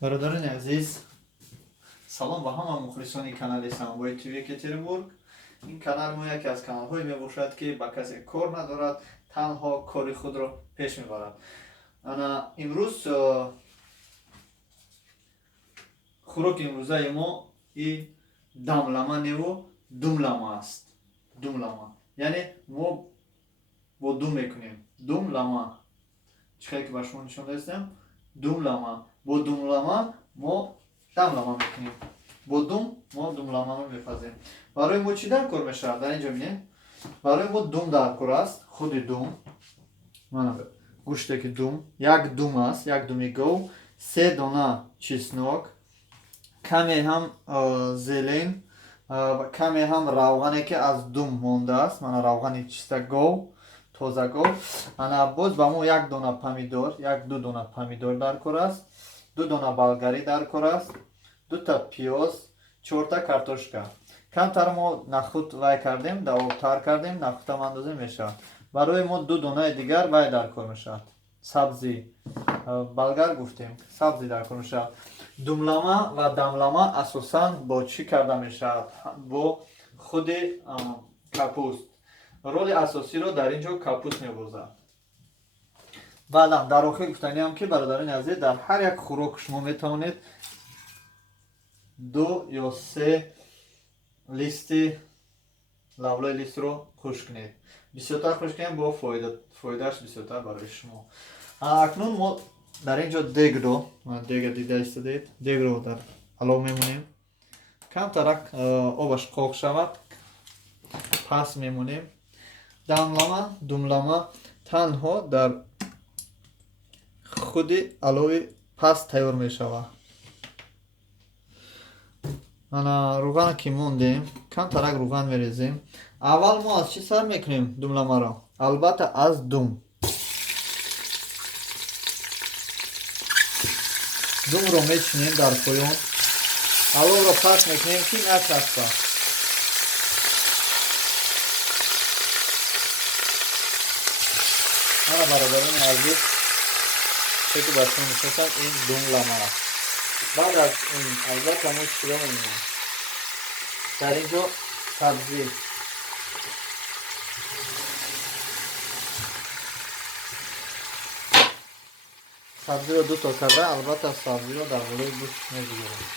برادران عزیز، سلام به همه مخلصان کانال سامبای تیوی کتربورگ. این کانال ما یکی از کانال های می باشد که با کسی کار ندارد، تنها کاری خود را پیش میبرد. انا امروز خوراک امروزه ما این داملما نیو دوملاما است. دوملاما یعنی ما با دوم میکنیم. دوملاما چیکار که با شما نشون دادم؟ دوملاما. با دوملاما ما داملاما میکنیم. با دوم ما دوملاما رو میپزیم. برای ما چی در کار میشه؟ در اینجا ببینید. برای ما دوم در کار است. خود دوم. من گوشت که دوم. یک دوم است. یک دومی گو. 3 دانه چسناک. کمی هم زلین. کمی هم روغنی که از دوم مونده است. من روغنی چیسته گو. تازه گو. انا باز با ما یک دانه پمیدور. یک دو دانه پمیدور در کار است. 2 دانه بلگری در کار است. 2 تا پیاز. 4 تا کارتوشکا. کمتر ما نخود وای کردیم. در آب تر کردیم. نخود هم اندازه میشه. برای ما 2 دانه دیگر وای در کار میشه. سبزی بلگر گفتیم. سبزی در کار میشه. دوملاما و داملاما اساساً با چی کرده میشه؟ با خود کپوست. رول اساسی رو در اینجا کپوست میبازه. بعد در آخر گفتنی هم که برادران عزیز، در هر یک خوراک شما میتونید 2 یا 3 لیست لولای لیست رو خشک کنید. بسیارتر خشک کنید با فایدهش بسیارتر برای شما. اکنون ما در اینجا دیگ رو دیده استدید. دیگ رو در علو میمونیم. کم ترک آبش قاق شود. پس میمونیم. داملاما دوملاما تنها در خود علوی پس تیار می شود. انا روغن که موندیم کم ترک روغن میریزیم. اول ما از چی سر میکنیم دوملاما را؟ البته از دوم. دوم رو میچینیم در پایان. علو رو پس میکنیم که نچسبه. انا برادران عزیز، چه که باشون میشناسم این دوملاما است. بعد از این البته ما چیکار می‌کنیم؟ در اینجا سبزی رو 2 تا کرده. البته سبزی رو در بالای گوشت می‌گذاریم.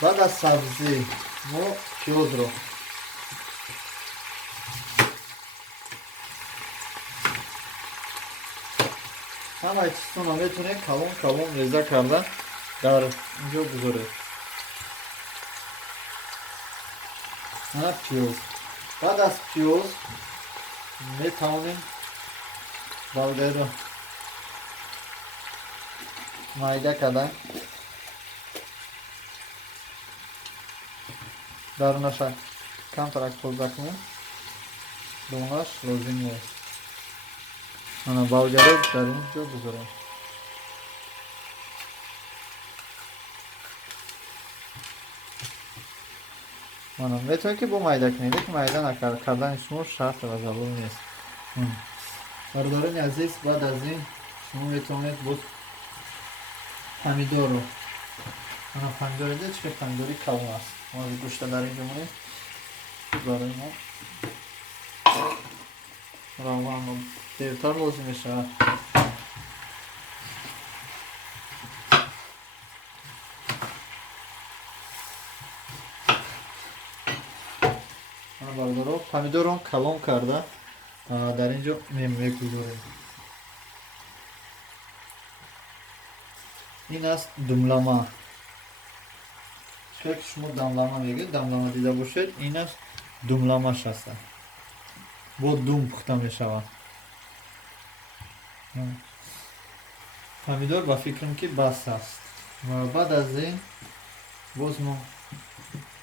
بعد از سبزی ما پیاز رو همه چیزتون رو میتونید کلون ریزه کرده در اینجا بذارید. پیاز. بعد از پیاز میتونیم بلگری رو مایده کرده درونش کم ترک تازه کنیم. دونش لازم نیست. انا بلگری رو در اینجا بذاریم. میتونید که با مایده کنید که مایده نکردن شما شرط و ضرور نیست. برادران عزیز، بعد از این شما میتونید بود پمیدور رو پمیدور دید که پمیدوری کلون است. ما گوشت در اینجا مونید برای ما روان رو دیرتر لازم میشه. پمیدور رو کلون کرده در اینجا میگذاریم. این است دوملاما. چرا که شما داملاما میگید، داملاما دیده باشید، این است دوملاماش هست. با دوم پخته میشود. پمیدور با فکرم که بس است. و بعد از این باز ما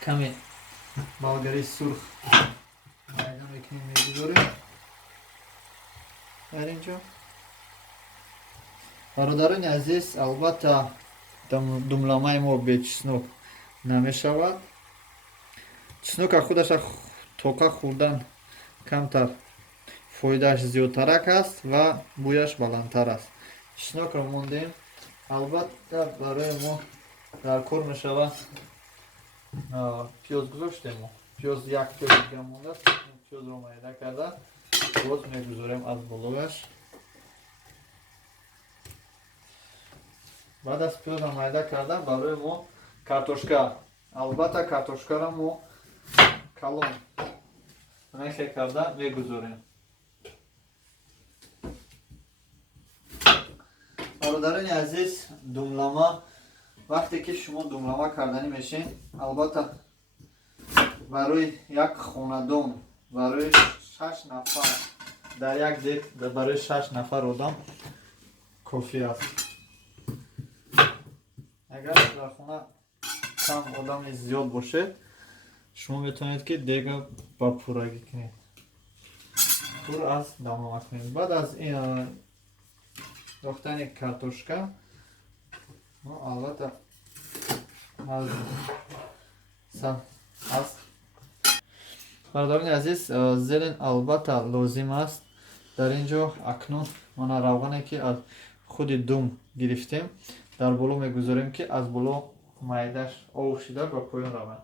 کمی بلگری سرخ مایده میکنیم میگذاریم در اینجا. برادران عزیز، البته دوملامای ما به چسنوک نمی شود. چسنوک خودش توقع خوردن کمتر фоидааш зиёдтарак аст ва бӯяш баландтар аст. чеснокро мондем. албатта барои мо дар кор мешавад пиёз гузоштем. пиёз як пиёз дига мондааст. пиёзро майда карда боз мегузорем аз болояш. баъд аз пиёзро майда карда барои мо картошка. албатта картошкаро мо калон мехе карда мегузорем. бародарони азиз, думлама вақте ки шумо думлама карданӣ мешин, албатта барои як хонадон, барои 6 нафар дар як дек барои 6 нафар одам кофӣ аст. агар дар хона кам одами зиёд бошед, шумо метавонед ки дега ба пуррагӣ кунед. пур аз дамлама кунед. баъд аз дохтани картошка, албатта бародарони азиз, зелен албатта лозим аст. дар ин ҷо акнун мана равғане ки аз худи дум гирифтем, дар боло мегузорем ки аз боло майдаш ов шида ба поён равад.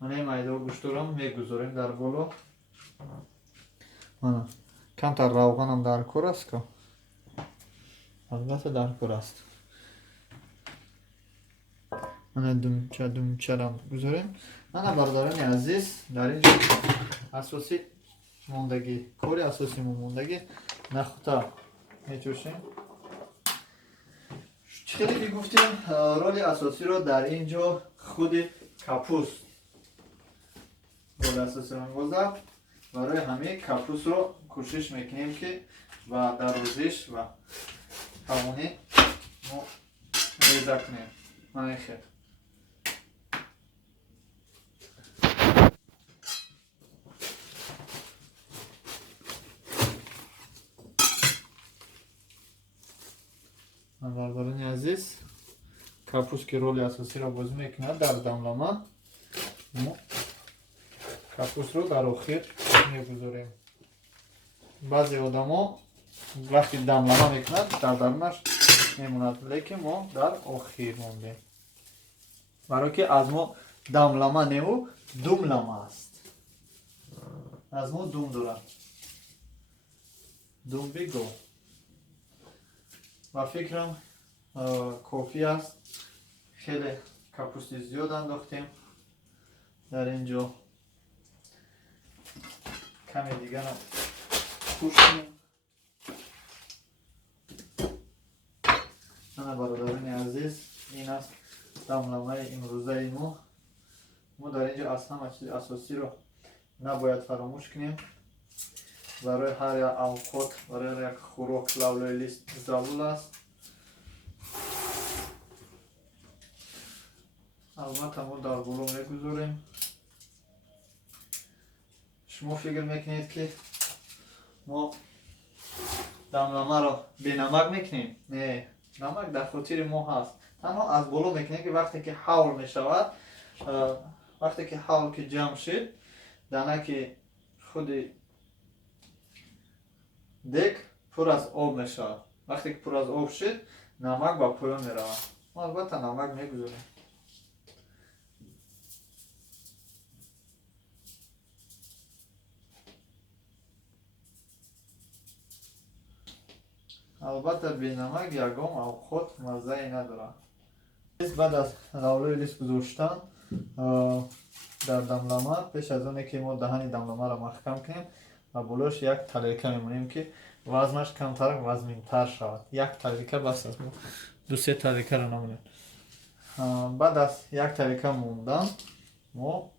мана майдао гӯшторо мегузорем дар боло. мана камтар равғанам дар кор аст ко, албатта дар кор аст. мана думчарам гузорем. мана бародарони азиз, дар ин ҷо асосӣ мондагӣ, кори асосӣ мондагӣ нахута мечӯшем. хеле ки гуфтем, роли асосиро дар ин ҷо худи капуст роли асосиро мебозад. барои ҳамин капустро кӯшиш мекунем ки ба дарозиш ва ҳавонӣ мо реза кунем. мана хел бародарони азиз, капуст ки роли асосиро бозӣ мекунад дар дамлама, мо капустро дар охир мегузорем. баъзе одамо вақти дамлама мекунад дар дарунаш мемонад, лекин мо дар охир мондем, барое ки аз мо дамлама нему думлама аст. аз мо дум дорад. дум биго. ба фикрам кофӣ аст. хеле капусти зиёд андохтем. дар ин ҷо каме дигара кушнем. мана бародарони азиз, ин аст дамламаи имрӯзаи мо. мо дар ин ҷо аз ҳама чизи асосиро набояд фаромӯш кунем. барои ҳар як авқот, барои ҳар як хӯрок лавлои лист зарур аст. албатта мо дар боло мегузорем. шумо фикр мекунед ки мо дамламаро бенамак мекунем? Не, намак дар хотири мо ҳаст. танҳо аз боло мекунем ки вақте ки ҳавл мешавад, вақте ки ҳавл ки ҷамъ шид, данаки худи дек пур аз об мешавад. вақте ки пур аз об шид, намак ба поён меравад. мо албатта намак мегузорем. албатта бенамак ягон авқот маззае надорад. баъд аз лавлои лист гузоштан дар дамлама, пеш аз оне ки мо даҳани дамламаро маҳкам кунем, ва болош як талика мемонем ки вазнаш камтар вазминтар шавад. як талика бас аст, мо 2-3 таликаро намонем. баъд аз як талика мондан, мо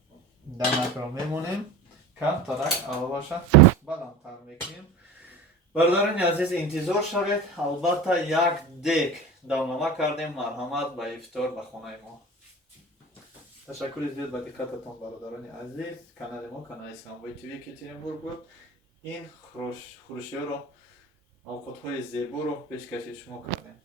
данакро мемонем, камтарак аловаша баландтар мекунем. бародарони азиз, интизор шавед. албатта як дек дамлама кардем. марҳамат ба ифтор ба хонаи мо. ташаккури зиёд ба диққататон бародарони азиз. канали мо канали Исламбой ТВ Екатеринбург буд. ин хӯришиёро, овқатҳои зеборо пешкаши шумо кардем.